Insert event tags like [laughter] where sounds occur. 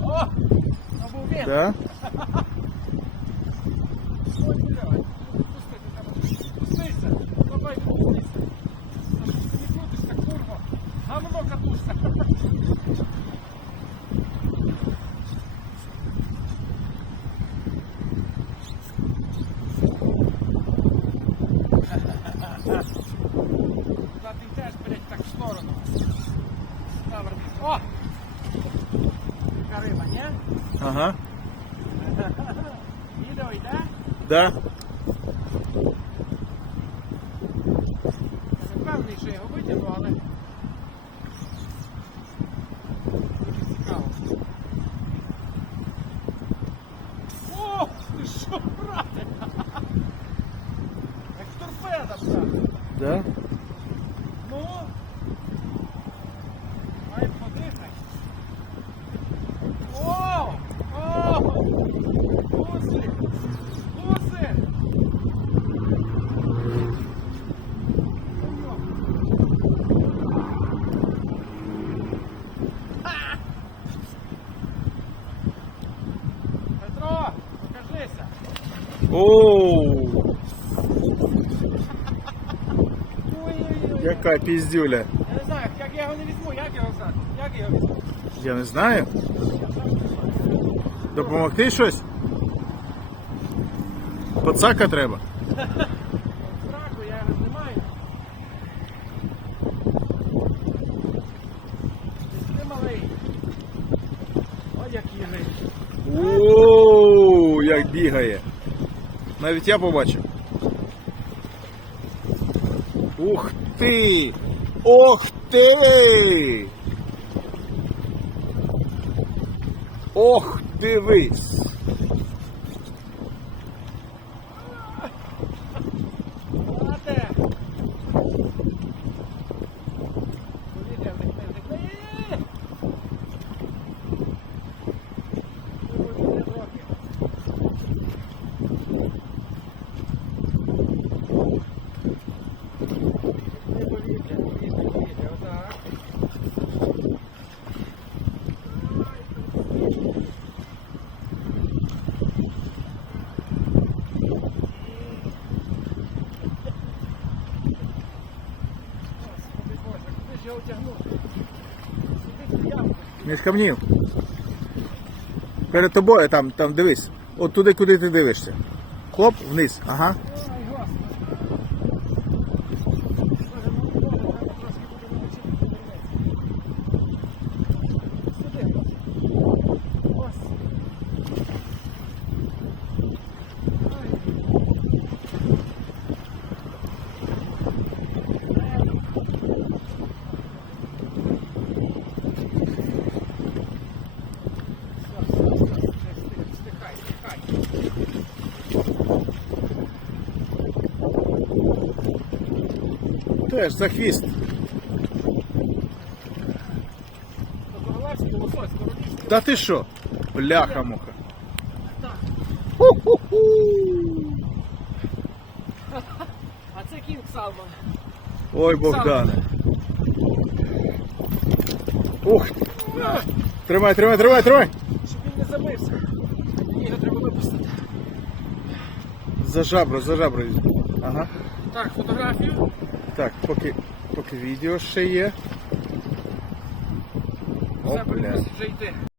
О! Да? Давай, пустися. так в сторону. Наверх. О! Яка риба, ні? Ага. [laughs] Відео йде? Да. Не впевнений, що я його витягну, але дуже цікаво. О, ти що, брате? Як торпеда, брате. [laughs] Да. Оу, яка піздюля. Я не знаю, як я його не візьму, як його взяти? Як я його візьму? Я не знаю. Допомогти щось? Пацака треба. Фраку я не маю. Ти малий. Ой, який риб. Оу, як бігає. Навіть я побачив. Ух ти! Ох ти! Ох, дивись! Між камнів. Перед тобою там, там дивись. От туди, куди ти дивишся. Хлоп, вниз. Ага. Теж за хвіст. Та ти що? Бляха-муха. Ху-ху-ху. А це кінг Салмон. Ой, Богдане. Ух. Тримай, тримай, тримай, тримай. Щоб він не забився. Його треба випустити. За жабру, за жабру. Ага. Так, фотографію. Так, поки, поки відео ще є. Все, О, вже йти.